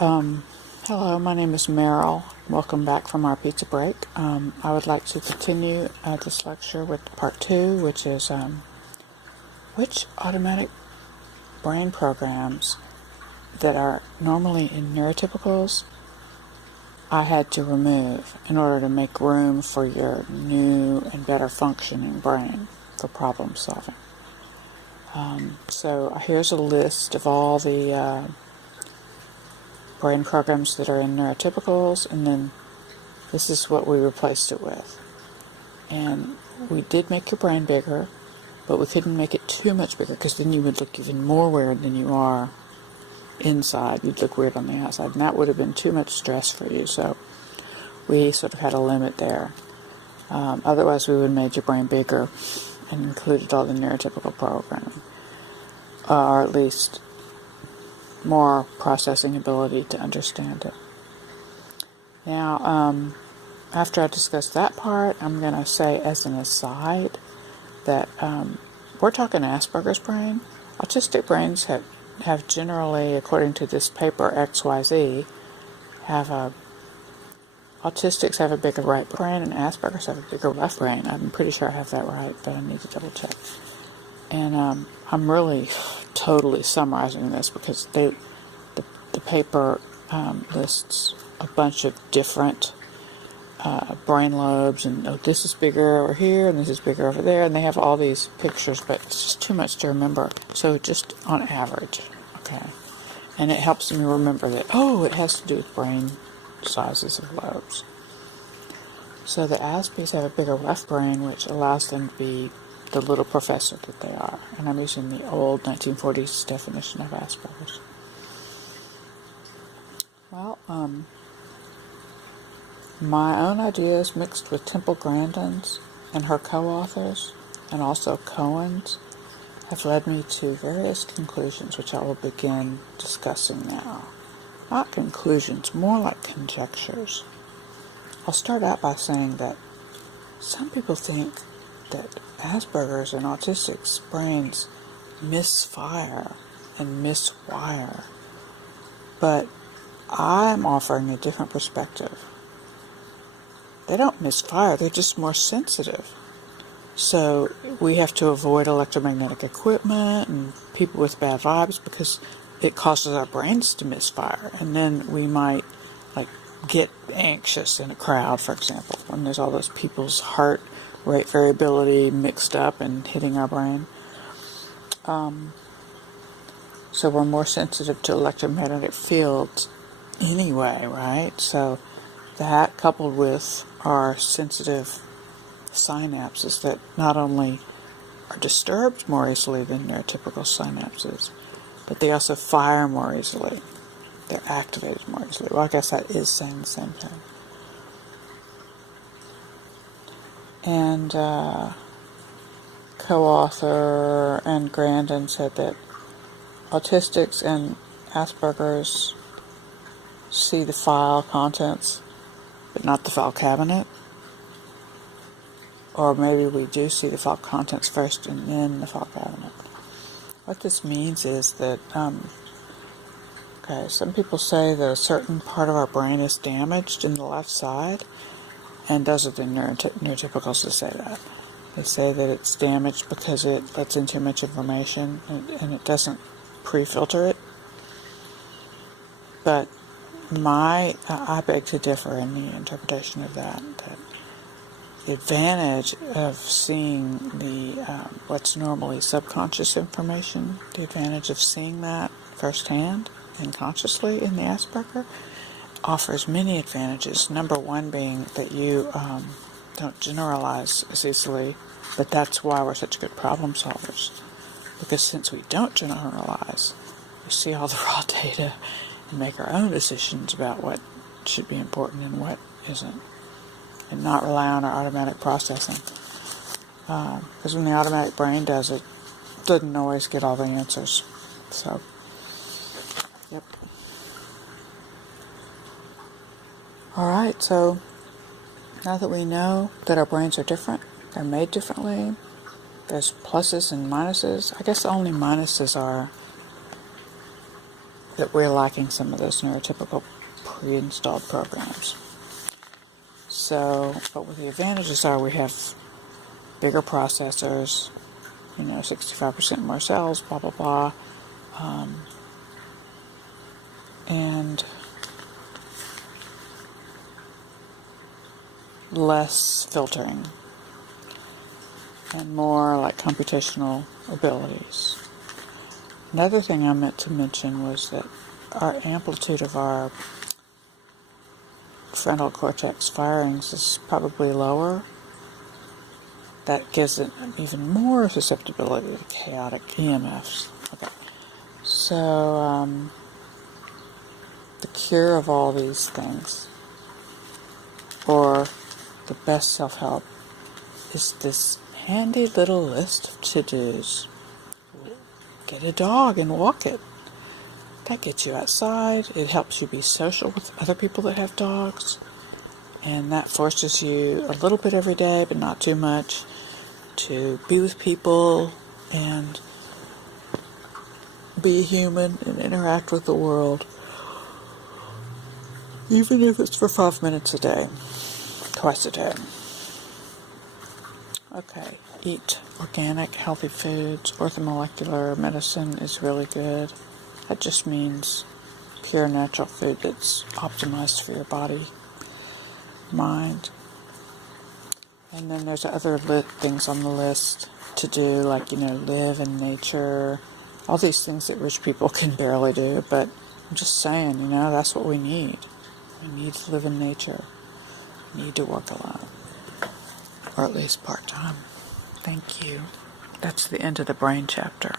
Hello, my name is Meryl. Welcome back from our pizza break. I would like to continue this lecture with part 2, which is which automatic brain programs that are normally in neurotypicals I had to remove in order to make room for your new and better functioning brain for problem solving. So here's a list of all the brain programs that are in neurotypicals, and then this is what we replaced it with. And we did make your brain bigger, but we couldn't make it too much bigger because then you would look even more weird than you are inside. You'd look weird on the outside, and that would have been too much stress for you. So we sort of had a limit there. Otherwise, we would have made your brain bigger and included all the neurotypical programming, or at least more processing ability to understand it. Now, after I discuss that part, I'm going to say as an aside that we're talking Asperger's brain. Autistic brains have generally, according to this paper XYZ, autistics have a bigger right brain and Asperger's have a bigger left brain. I'm pretty sure I have that right, but I need to double check. And I'm really totally summarizing this because the paper lists a bunch of different brain lobes, and this is bigger over here and this is bigger over there, and they have all these pictures, but it's just too much to remember. So just on average, okay. And it helps me remember that, it has to do with brain sizes of lobes. So the Aspies have a bigger left brain, which allows them to be the little professor that they are. And I'm using the old 1940s definition of Asperger's. Well, my own ideas mixed with Temple Grandin's and her co-authors, and also Cohen's, have led me to various conclusions, which I will begin discussing now. Not conclusions, more like conjectures. I'll start out by saying that some people think that Asperger's and autistics' brains misfire and miswire, but I'm offering a different perspective. They don't misfire, they're just more sensitive. So we have to avoid electromagnetic equipment and people with bad vibes because it causes our brains to misfire. And then we might get anxious in a crowd, for example, when there's all those people's heart rate variability mixed up and hitting our brain. So we're more sensitive to electromagnetic fields anyway, right? So that, coupled with our sensitive synapses that not only are disturbed more easily than neurotypical synapses, but they also fire more easily. They're activated more easily. Well, I guess that is saying the same thing. And co-author and Grandin said that autistics and Asperger's see the file contents, but not the file cabinet. Or maybe we do see the file contents first and then the file cabinet. What this means is that, some people say that a certain part of our brain is damaged in the left side, and those are the neurotypicals that say that. They say that it's damaged because it lets in too much information and it doesn't pre-filter it. But I beg to differ in the interpretation of that the advantage of seeing the what's normally subconscious information, the advantage of seeing that firsthand and consciously in the Asperger offers many advantages. Number one being that you don't generalize as easily, but that's why we're such good problem solvers. Because since we don't generalize, we see all the raw data and make our own decisions about what should be important and what isn't, and not rely on our automatic processing. Because when the automatic brain does it, doesn't always get all the answers. So, yep. Alright, so now that we know that our brains are different, they're made differently, there's pluses and minuses. I guess the only minuses are that we're lacking some of those neurotypical pre-installed programs. So, but what the advantages are, we have bigger processors, 65% more cells, blah, blah, blah. And less filtering and more like computational abilities. Another thing I meant to mention was that our amplitude of our frontal cortex firings is probably lower. That gives it even more susceptibility to chaotic EMFs. Okay, so the cure of all these things, or the best self-help, is this handy little list of to-dos. Get a dog and walk it. That gets you outside. It helps you be social with other people that have dogs. And that forces you a little bit every day, but not too much, to be with people and be a human and interact with the world. Even if it's for 5 minutes a day. Twice a day. Okay, eat organic, healthy foods. Orthomolecular medicine is really good. That just means pure natural food that's optimized for your body, mind. And then there's other things on the list to do, like, live in nature. All these things that rich people can barely do, but I'm just saying, that's what we need. We need to live in nature. We need to work alone. Or at least part-time. Thank you. That's the end of the brain chapter.